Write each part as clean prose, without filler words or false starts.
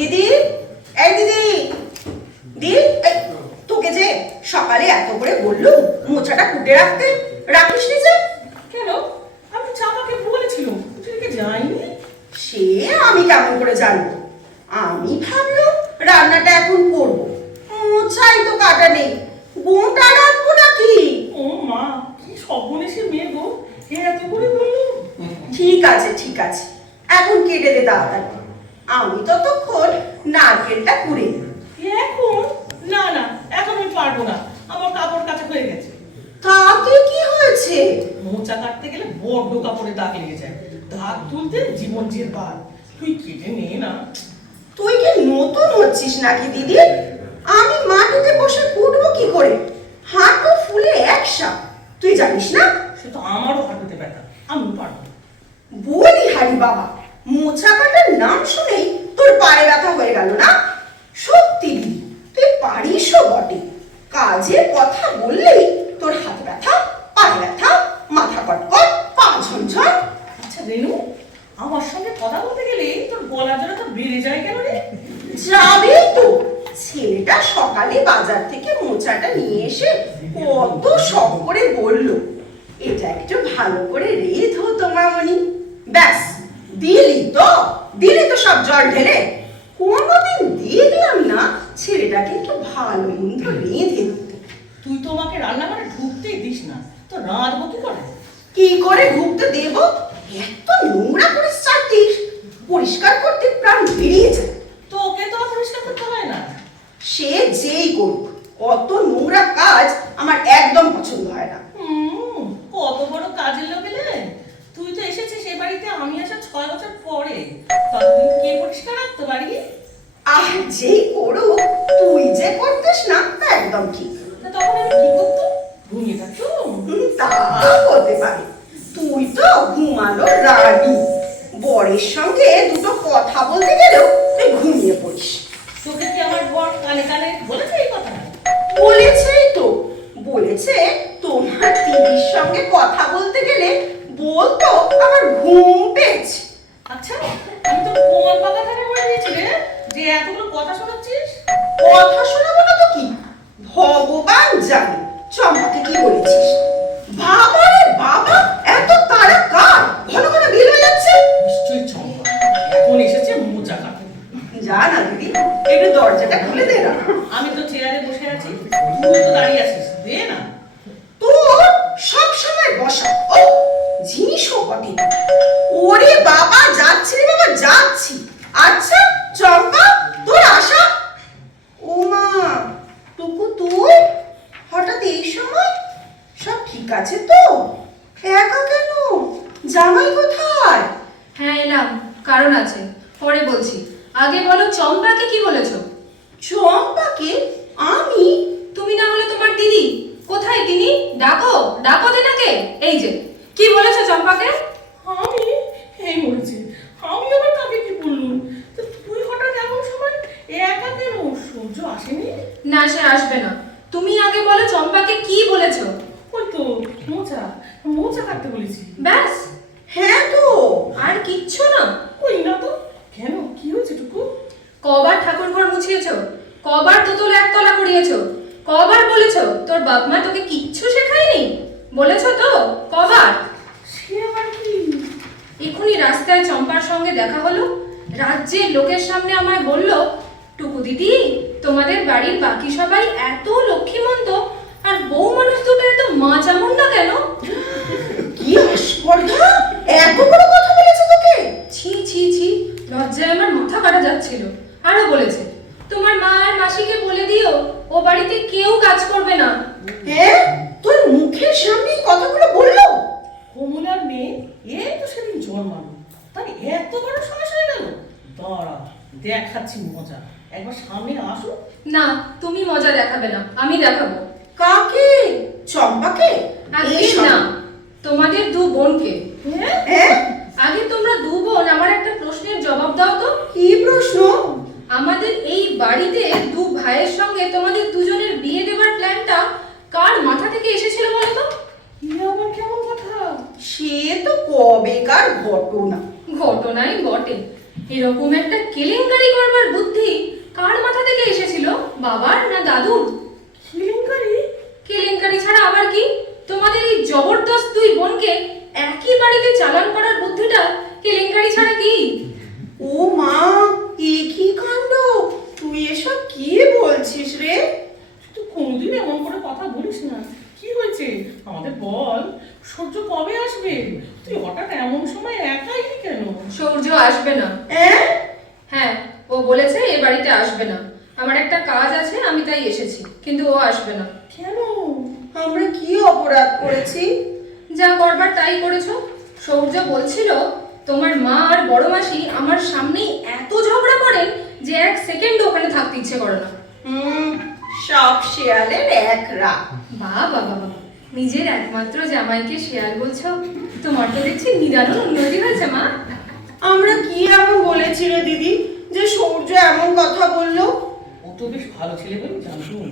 দিদি, এই দিদি, দিদি, তোকে যে সকালে এত করে বললুম মোচাটা কুটে রাখতে, রাখিস নি যে? কেন? আমি চাপাকে বলেছিলাম, তুই যাইনি? সে আমি কেমন করে জানবো? আমি ভাবলাম রান্নাটা এখন করবো, মোচাই তো কাটা নেই, গোটা রাখবো নাকি? ও মা, কি সর্বনেশে মেয়ে গো, এত করে বললো। ঠিক আছে ঠিক আছে, এখন কেটে দে তাড়াতাড়ি, আমি ততক্ষণ নারকেলটা কুড়ে নিই। এখন? না না, এখন আমি পারবো না, আমার কাপড় কাচা হয়ে গেছে। তাতে কি হয়েছে? মোচা কাটতে গেলে বড্ড কাপড়ে দাগ লেগে যায়, দাগ তুলতে জীবন যে পার। তুই কেটে নে না। তুই কি নতুন হচ্ছিস নাকি দিদি? আমি মাটিতে বসে কুটবো কি করে? হাঁটু ফুলে একসা, তুই জানিস না? সে তো আমারও হাঁটুতে ব্যথা, আমি পারবো। বলি হারি বাবা, মোচা কাটার নাম শুনেই তোর পায়ে ব্যথা হয়ে গেল না? সত্যি দিদি, তুই পারিসও বটে, কাজের কথা বললেই তোর হাত ব্যথা, পায়ে ব্যথা, মাথা কটকট, পা ঝনঝন। আচ্ছা রেনু, আমার সঙ্গে কথা বলতে গেলে তোর গলা জোড়াটা বেড়ে যায় কেন রে? যাবেই তো, ছেলেটা সকালে বাজার থেকে মোচাটা নিয়ে এসে কত শখ করে বললো, এটা একটু ভালো করে রেধো তোমামনি। ব্যাস, দিলি তো সব জল ঢেলে। কোনোদিন দেখলাম না ছেলেটাকে একটু ভালো মন্দ রেঁধে দিতে। তুই তো আমাকে রান্নাঘরে ঢুকতেই দিস না, তো রাঁধবো কি করে? কি করে ঢুকতে দেব? এত নোংরা করে চাটিস, পরিষ্কার করতে প্রাণ বেরিয়ে যায়। তোকে তো পরিষ্কার করতে হয় না। সে যেই করুক, অত নোংরা কাজ আমার একদম পছন্দ হয় না। কত বড় কাজের লোক এলে। তুই তো এসেছিস সে বাড়িতে আমি আসা 6 বছর পরে, ততদিন কে পরিষ্কার রাখতে পারি? আহ, যেই করুক, তুই যে করতিস না তা একদম ঠিক। তখন আমি কি করতাম? ঘুমিয়ে থাকতাম। তা হতে পারে, তুই তো ঘুমালো রানী, বরের সঙ্গে দুটো কথা বলতে গেলেও তুই ঘুমিয়ে পড়িস। তোকে কি আমার বর কানে কানে বলেছে এই কথা? বলেছেই তো, বলেছে তোমার দিদির সঙ্গে কথা বলতে গেলে বলতো আমার ঘুম পেয়েছে। আচ্ছা, আমি তো কোমর পাতা ধরে বলে দিয়েছি রে যে এতগুলো কথা শোনাচ্ছিস। কথা শোনাবো না তো কি, ভগবান জানে চম্পাকে কি বলেছিস। বাবা রে বাবা, এত তারা কার ঘন ঘন বিল হয়ে যাচ্ছে। নিশ্চয়ই চম্পা এখন এসেছে মোচা কাটতে। যা না দিদি, একটু দরজাটা খুলে দে না। আমি তো চেয়ারে বসে আছি, তুই তো দাঁড়িয়ে আছিস, দে না। তোর সব সময় বসা, ও জিনিসও বটে। ওরে বাবা, যাচ্ছি রে বাবা, যাচ্ছি। আচ্ছা চম্পা, তোর আশা। ও মা, টুকু তুই হঠাৎ এই সময়? সব ঠিক আছে তো? একা কেন? জামাই কোথায়? হ্যাঁ এলাম, কারণ আছে, পরে বলছি। আগে বলো চম্পাকে কি বলেছো? চম্পাকে? আমি? তুমি না হলে তোমার দিদি, কোথায় তিনি? ডাকো ডাকো দিনাকে। এই যে কি বলেছো চম্পাকে? আমি এই মরেছি, আমি আবার কাকে কি বললুম? তো তুই হঠাৎ এমন সময় একা কেন? সূর্য আসেনি? না, সে আসবে না। তুমি আগে বলো চম্পাকে কি বলেছো? ওই তো মোচা মোচা কাটতে বলেছি। ব্যাস? হ্যাঁ তো। আর কিচ্ছু না? ওই না তো। কেন, কি হয়েছে টুকু? কবার ঠাকুর ঘর মুছিয়েছো? কবার দোতলা একতলা করিয়েছো? কবার বলেছো তোর বাপ মা তোকে কিচ্ছু শেখায়নি? বলেছো তো কবার? সে আবার কি? এখনই রাস্তায় চম্পার সঙ্গে দেখা হলো, রাজ্যের লোকের সামনে আমায় বলল, টুকু দিদি তোমাদের বাড়ির বাকি সবাই এত লক্ষ্মীমন্ত, আর বউ মানুষ দুটো এত মা চামুন না কেন? কি আস্পর্ধা, এত বড় কথা বলেছে তোকে? ছি ছি ছি, লজ্জায় আমার মাথা কাটা যাচ্ছিল। আরো বলেছে, তোমার মা আর মাসিকে বলে দিও ও বাড়িতে কেউ কাজ করবে না। হ্যাঁ, তোর মুখের সামনে কথাগুলো বললো? কমলার মেয়ে এই তো সেদিন জন্মালো, তার এত বড় সমস্যা হয়ে গেল। দাঁড়া, দেখাচ্ছি মজা, একবার সামনে আসো। না, তুমি মজা দেখাবে না, আমি দেখাবো। কাকে? চম্পাকে? আগে এই না, তোমাদের দু বোনকে। হ্যাঁ? আগে তোমরা দু বোন আমার একটা প্রশ্নের জবাব দাও তো। কি প্রশ্ন? আমাদের এই বাড়িতে দু ভাইয়ের সঙ্গে তোমাদের দুজনের বিয়ে দেওয়ার প্ল্যানটা কার মাথা থেকে এসেছিল বলো তো? কি আবার কেমন কথা? সে তো কবেকার ঘটনা। ঘটনাই বটে। এরকম একটা কেলেঙ্কারি করবার বুদ্ধি কার মাথা থেকে এসেছিল, বাবার না দাদুর? কেলেঙ্কারি? কেলেঙ্কারি ছাড়া আবার কি? তোমাদের এই জবরদস্ত দুই বোনকে একই বাড়িতে চালান করার বুদ্ধিটা কেলেঙ্কারি ছাড়া কি? ও মা, এ কি কাণ্ড! তুই এসব কি বলছিস রে? তুই কোনোদিন এমন করে কথা বলিস না। কি হয়েছে আমাদের বল। সূর্য কবে আসবে? তুই হঠাৎ এমন সময় একাই কেন? সূর্য আসবে না। হ্যাঁ? হ্যাঁ, ও বলেছে এ বাড়িতে আসবে না। আমার একটা কাজ আছে, আমি তাই এসেছি, কিন্তু ও আসবে না। কেন? আমরা কি অপরাধ করেছি? যা করবার তাই করেছো। সূর্য বলছিল তোমার মা আর বড় মাসি আমার সামনেই এত ঝগড়া করেন যে এক সেকেন্ড ওখানে থাকতে ইচ্ছে করে না। সব শেয়ালের এক রাত। বাবা বাবা, নিজের একমাত্র জামাইকে শেয়াল বলছো? তোমার তো দেখছি নিদারুণ উন্নতি হয়েছে মা। আমরা কি এমন বলেছি রে দিদি যে সূর্য এমন কথা বললো? ও তো বেশ ভালো ছেলে বলে জানতুম।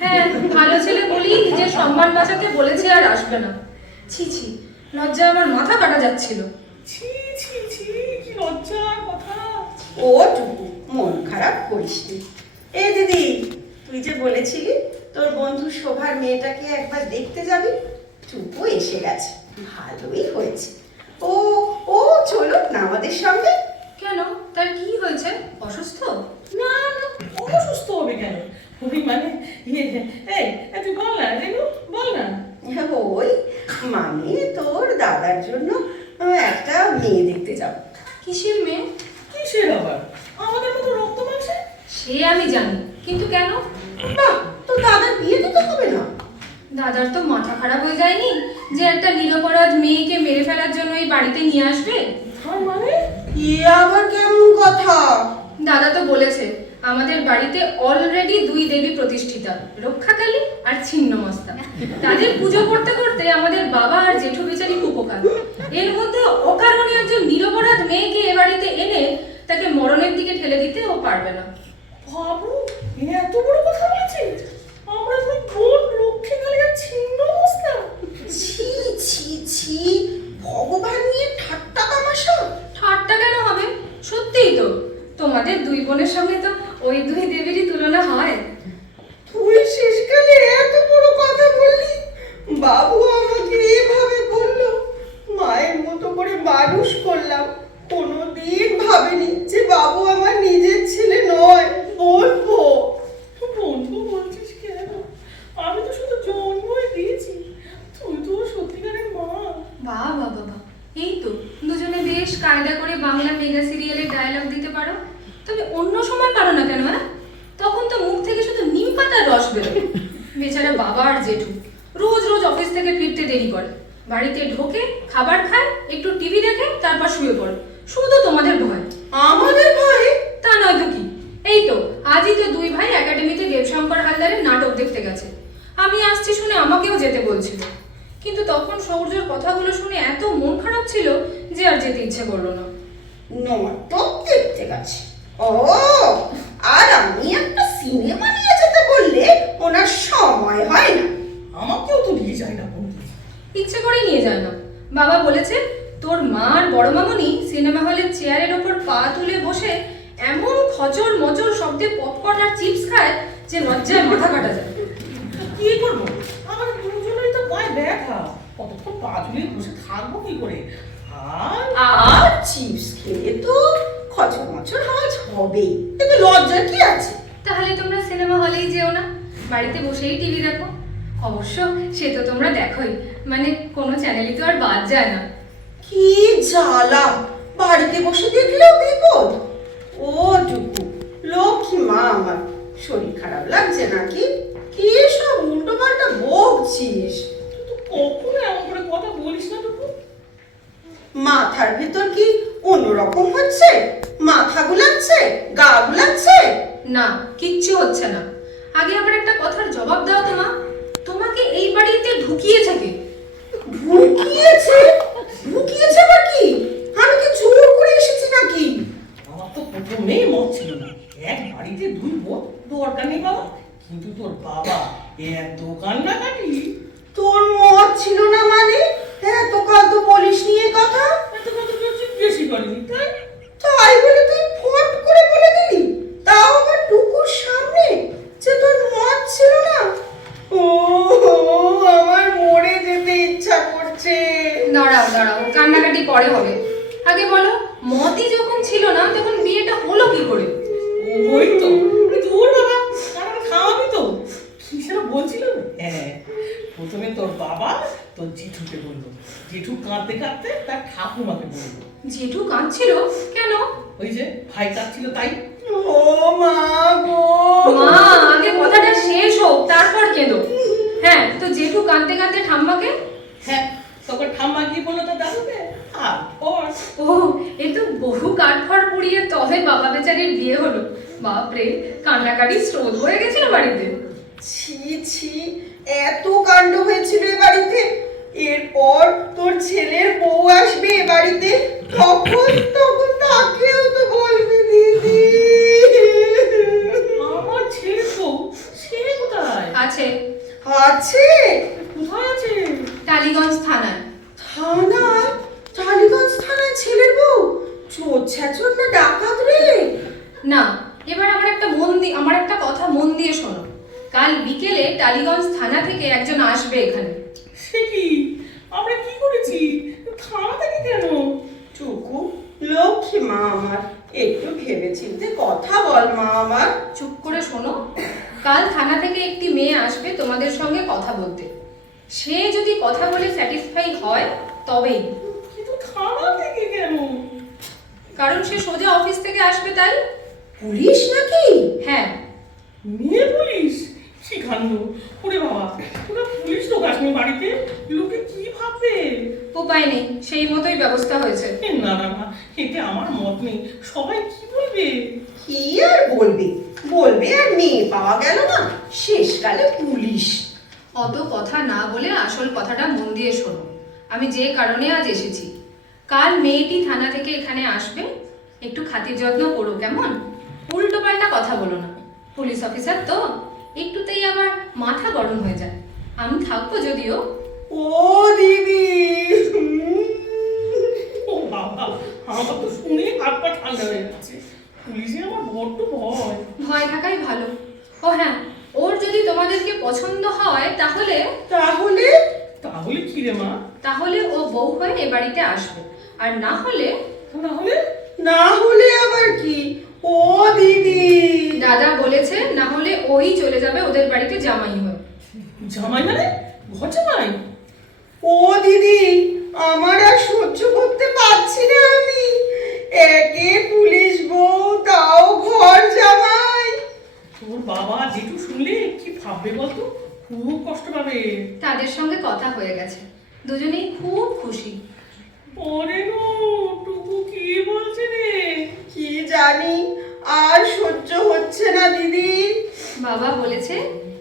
হ্যাঁ, ভালো ছেলে বলি নিজের সম্মান বাঁচাতে বলেছে আর আসবে না। ছি ছি, লজ্জা আমার মাথা কাটা যাচ্ছিল। ছি ছি ছি, কি লজ্জার কথা। ও টুকু, মন খারাপ করিস নি। এ দিদি, তুই যে বলেছিলি তোর বন্ধু শোভার মেয়েটাকে একবার দেখতে যাবি, টুকু এসে গেছে। ভালোই হয়েছে। ও ও চলো না আমাদের সঙ্গে। কেন, তার কি হয়েছে? অসুস্থ? না না, অসুস্থ হবে কেন? ওই মানে এই তুই বল না রেনু, বল না। ওই মানে তোর দাদার জন্য একটা মেয়ে দেখতে যাব। কিসের মেয়ে? কিসের আবার? আমাদের মতো রক্ত মাংসে? সে আমি জানি, কিন্তু কেন? বাহ, তোর দাদার বিয়ে দিতে হবে না? দাদার তো মাথা খারাপ হয়ে যায়নি যে একটা নিরপরাধ মেয়েকে মেরে ফেলার জন্য এই বাড়িতে নিয়ে আসবে? তার মানে? এ আবার কেমন কথা? দাদা তো বলেছে আমাদের বাড়িতে অলরেডি দুই দেবী প্রতিষ্ঠিতা, রক্ষাকালী আর ছিন্নমস্তা। তাদের পুজো করতে করতে আমাদের বাবা আর জেঠু বেচারি উপকার। এর মধ্যে অকারণে একজন নিরপরাধ মেয়েকে এ বাড়িতে এনে তাকে মরণের দিকে ঠেলে দিতে ও পারবে না। বাবু, এত বড় কথা বলেছিস? আমরা দুই বোন রক্ষে গেলে আর ছিন্ন অবস্থা। ছি ছি ছি, ভগবান নিয়ে ঠাট্টা তামাশা। ঠাট্টা কেন হবে? সত্যিই তো, তোমাদের দুই বোনের সঙ্গে তো ওই দুই দেবীরই তুলনা হয়। তুই শেষকালে এত বড় কথা বললি? বাবু আমাকে এভাবে বললো, মায়ের মতো করে মানুষ করলাম। কোনোদিন ভাবিনি যে বাবু আমার নিজের ছেলে নয়, বলবো। বন্ধু বলছিস কেন? আমি তো শুধু জন্মই দিয়েছি, তুই তো সত্যিকারের মা। বাহ বাহ বাবা, এই তো দুজনে বেশ কায়দা করে বাংলা মেগা সিরিয়ালের ডায়লগ দিতে পারো। তবে অন্য সময় পারো না কেন? হ্যাঁ, তখন তো মুখ থেকে শুধু নিম পাতার রস বেরোয়। বেচারা বাবা আর জেঠু রোজ রোজ অফিস থেকে ফিরতে দেরি করে, বাড়িতে ঢোকে, খাবার খায়, একটু টিভি দেখে, তারপর শুয়ে পড়ে। শুধু তোমাদের ভয়। আমাদের ভয়ে? তা নয় তো কি। এই তো আজই তো দুই ভাই একাডেমিতে দেবশঙ্কর হালদারের নাটক দেখতে গেছে। আমি আসছি শুনে আমাকেও যেতে বলছিল, কিন্তু তখন সৌর্যর কথাগুলো শুনে এত মন খারাপ ছিল যে আর যেতে ইচ্ছে করলো না। নাটক দেখতে গেছে? ও, আর আমি একটা সিনেমা নিয়ে যেতে বললে ওনার সময় হয় না। আমাকেও তো নিয়ে যায় না বন্ধু। ইচ্ছে করে নিয়ে যায় না। বাবা বলেছে তোর মা আর বড় মামনি সিনেমা হলের চেয়ারের ওপর পা তুলে বসে এমন খচর মচর শব্দে পপকর্ন আর চিপস খায় যে লজ্জায় মাথা কাটা যায়। কি করবো? আমার দুজনেরই তো পায়ে ব্যথা, কতক্ষণ পা ঝুলিয়ে বসে থাকবো কি করে? আর চিপস খেলে তো খচর মচর আওয়াজ হবেই, কিন্তু লজ্জার কি আছে? তাহলে তোমরা সিনেমা হলেই যেও না, বাড়িতে বসেই টিভি দেখো। অবশ্য সে তো তোমরা দেখোই, মানে কোনো চ্যানেলই তো আর বাদ যায় না। কি জ্বালা, বাড়িতে বসে দেখলেও বিপদ। ও টুকু, লক্ষ্মী মা আমার, শরীর খারাপ লাগছে নাকি? কি সব উল্টো পাল্টা বকছিস? তুই তো কখনো এমন করে কথা বলিস না টুকু। মাথার ভেতর কি অন্যরকম হচ্ছে? মাথা গুলাচ্ছে, গা গুলাচ্ছে? না, কিচ্ছু হচ্ছে না। আগে আবার একটা কথার জবাব দাও তো মা, তোমাকে এই বাড়িতে ঢুকিয়েছে কে? ঢুকিয়েছে? ঢুকিয়েছে আবার কি? আমি কি জোর করে এসেছি নাকি? আমার তো প্রথমেই মত ছিল না, এক বাড়িতে দুই বোন, দরকার নেই বাবা। কিন্তু তোর বাবা এত কান্না কাটি। তোর মত ছিল না মানে? এতকাল তো বলিস নিয়ে কথা। এত কথা তো জিজ্ঞেসই করিনি, তাই? তাই বলে তুই ছিল না তখন বিয়েটা হলো কি করে? ওই তো তোর বাবা আর খাওয়াবি তো কি সেটা বলছিল। হ্যাঁ, প্রথমে তোর বাবা তোর জেঠুকে বললো, জেঠু কাঁদতে কাঁদতে তার ঠাকুমাকে বললো। জেঠু কাঁদছিল কেন? ওই যে ভাই কাঁদছিল তাই। ও মা গো, মা, আগে কথাটা শেষ হোক তারপর কেঁদো। হ্যাঁ, তো জেঠু কাঁদতে কাঁদতে ঠাম্মাকে? হ্যাঁ, তখন ঠাম্মা কি বললো তো দাদুকে, আর ওর ও, এ তো বহু কাঠখড় পুড়িয়ে তবে বাবা বেচারির বিয়ে হলো। বাপরে, কান্নাকাটি স্রোত হয়ে গেছিল বাড়িতে। ছি ছি, এত কাণ্ড হয়েছিল এ বাড়িতে। এরপর তোর ছেলের বউ আসবে এ বাড়িতে, তখন তাকেও তো বলবি দিদি। আমার ছেলে তো সে কোথায় আছে, আছে? কোথায় আছে? টালিগঞ্জ থানায়। থানায়? টালিগঞ্জ থানায় ছেলের বউ? চোর ছেচর না ডাকাত রে? না, এবার আমার একটা কথা মন দিয়ে শোনো। কাল বিকেলে টালিগঞ্জ থানা থেকে একজন আসবে এখানে। সে কি, আমরা কি করেছি? থানা থেকে কেন? টুকু, লক্ষ্মী মা আমার, একটু ভেবেচিন্তে কথা বল মা আমার। চুপ করে শোনো। কাল থানা থেকে একটি মেয়ে আসবে তোমাদের সঙ্গে কথা বলতে। সে যদি কথা বলে স্যাটিসফাই হয় তবেই। কিন্তু থানা থেকে কেন? কারণ সে সোজা অফিস থেকে আসবে তাই। পুলিশ নাকি? হ্যাঁ। মেয়ে পুলিশ? কি কাণ্ড! ওরে বাবা, তোরা পুলিশ লোক আসবে বাড়িতে, লোকে কি ভাববে? উপায় নেই, সেই মতোই ব্যবস্থা হয়েছে। না না না, এতে আমার মত নেই। সবাই কি বলবে? কি আর বলবে, বলবে আর মেয়ে পাওয়া গেল না, শেষকালে পুলিশ। অত কথা না বলে আসল কথাটা মন দিয়ে শোনো। আমি যে কারণে আজ এসেছি, কাল মেয়েটি থানা থেকে এখানে আসবে। একটু খাতির যত্ন করো কেমন? উল্টো পাল্টা কথা বলো না। পুলিশ অফিসার তো একটুতেই আবার মাথা গরম হয়ে যায়। আমি থাকবো যদিও। ও দিদি, ও বাবা, আমার তো শুনে হাত পা ঠান্ডা হয়ে যাচ্ছে। পুলিশে আমার বড্ড ভয়। ভয় থাকাই ভালো। ও হ্যাঁ, ওর যদি তোমাদেরকে পছন্দ হয় তাহলে তাহলে? তাহলে কি রে মা? তাহলে ও বউ হয়ে এ বাড়িতে আসবে। আর না হলে? তাহলে না হলে আবার কি? ও দিদি, দাদা বলেছে না হলে ওই চলে যাবে ওদের বাড়িতে জামাই হয়ে। জামাই মানে? ঘর জামাই? ও দিদি, আমার আর সহ্য করতে পারছি না আমি। একে পুলিশ বউ, তাও ঘর জামাই। তোর বাবা জেঠু শুনলে কি ভাববে বলতো? খুব কষ্ট পাবে। তাদের সঙ্গে কথা হয়ে গেছে, দুজনেই খুব খুশি। ওরে গো, টুকু কি বলছে রে? কি জানি, আর সহ্য হচ্ছে না দিদি। বাবা বলেছে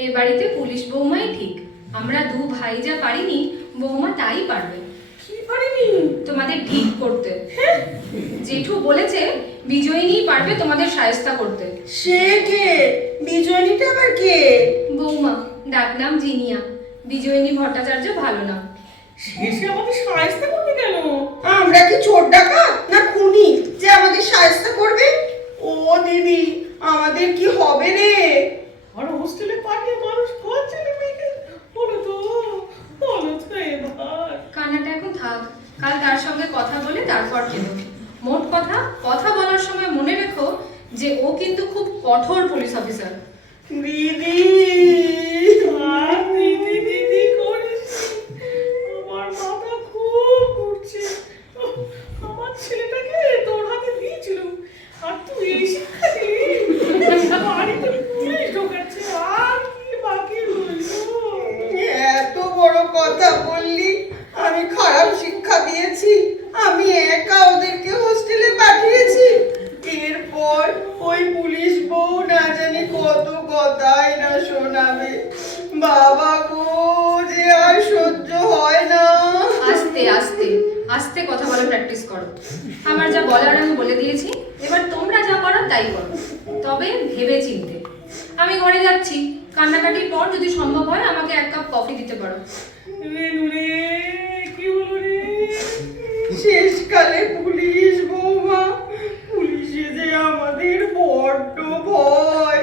এই বাড়িতে পুলিশ বৌমাই ঠিক। আমরা দু ভাই যা পারিনি, বৌমা তাই পারবে। কি পারিনি? তোমাদের ঠিক করতে। জেঠু বলেছে বিজয়িনী পারবে তোমাদের শায়েস্তা করতে। সে কে? বিজয়নীটা আবার কে? বৌমা, ডাকনাম জিনিয়া। বিজয়িনী ভট্টাচার্য ভালো নাম। শেষে আমাদের সাহায্য করবে কেন? আমরা কি চোর ডাকাত না খুনি যে আমাদের সাহায্য করবে? ও দিদি, আমাদের কি হবে রে? আর হোস্টেলে পাঠিয়ে মানুষ খাওয়াচ্ছে না মেয়েকে। বলো তো এবার। কান্নাটা এখন থাক, কাল তার সঙ্গে কথা বলে তারপর কেনো। মোট কথা, কথা বলার সময় মনে রেখো যে ও কিন্তু খুব কঠোর পুলিশ অফিসার। দিদি, আর দিদি দিদি করিস, আমার মাথা খুব ঘুরছে। আমার ছেলেটাকে তোর হাতে দিয়েছিল, আর তুই এই শিক্ষা দিলি? বাড়িতে পুলিশ ঢোকাচ্ছে, আর কি বাকি রইলো? এত বড় কথা বললি, আমি খারাপ শিক্ষা দিয়েছি? আমি একা ওদেরকে হোস্টেলে পাঠিয়েছি? এরপর ওই পুলিশ বউ না জানি কত কথাই না শোনাবে। বাবা গো, যে আর সহ্য হয় না। আস্তে আস্তে আস্তে কথা বলা প্র্যাকটিস করো। আমার যা বলার আমি বলে দিয়েছি, এবার তোমরা যা করো তাই করো, তবে ভেবে চিনতে। আমি ঘরে যাচ্ছি, কান্নাকাটির পর যদি সম্ভব হয় আমাকে 1 কাপ কফি দিতে পারো। রেনু রে, কি হলো রে? শেষকালে পুলিশ বৌমা, পুলিশে যে আমাদের বড্ড ভয়।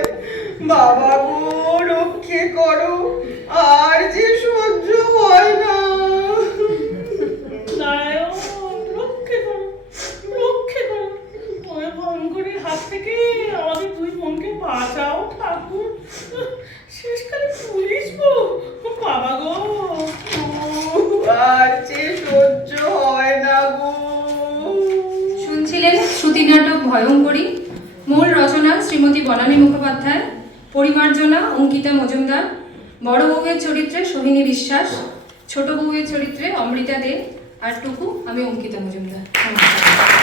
বাবা গো, রক্ষে করো, আর যে সহ্য হয় না। নারায়ণ, রক্ষে করো, রক্ষে করো। ভয়ঙ্করী। মূল রচনা শ্রীমতী বনানী মুখোপাধ্যায়, পরিমার্জনা অঙ্কিতা মজুমদার। বড় বউয়ের চরিত্রে সোহিনী বিশ্বাস, ছোট বউয়ের চরিত্রে অমৃতা দে, আর টুকু আমি অঙ্কিতা মজুমদার। নমস্কার।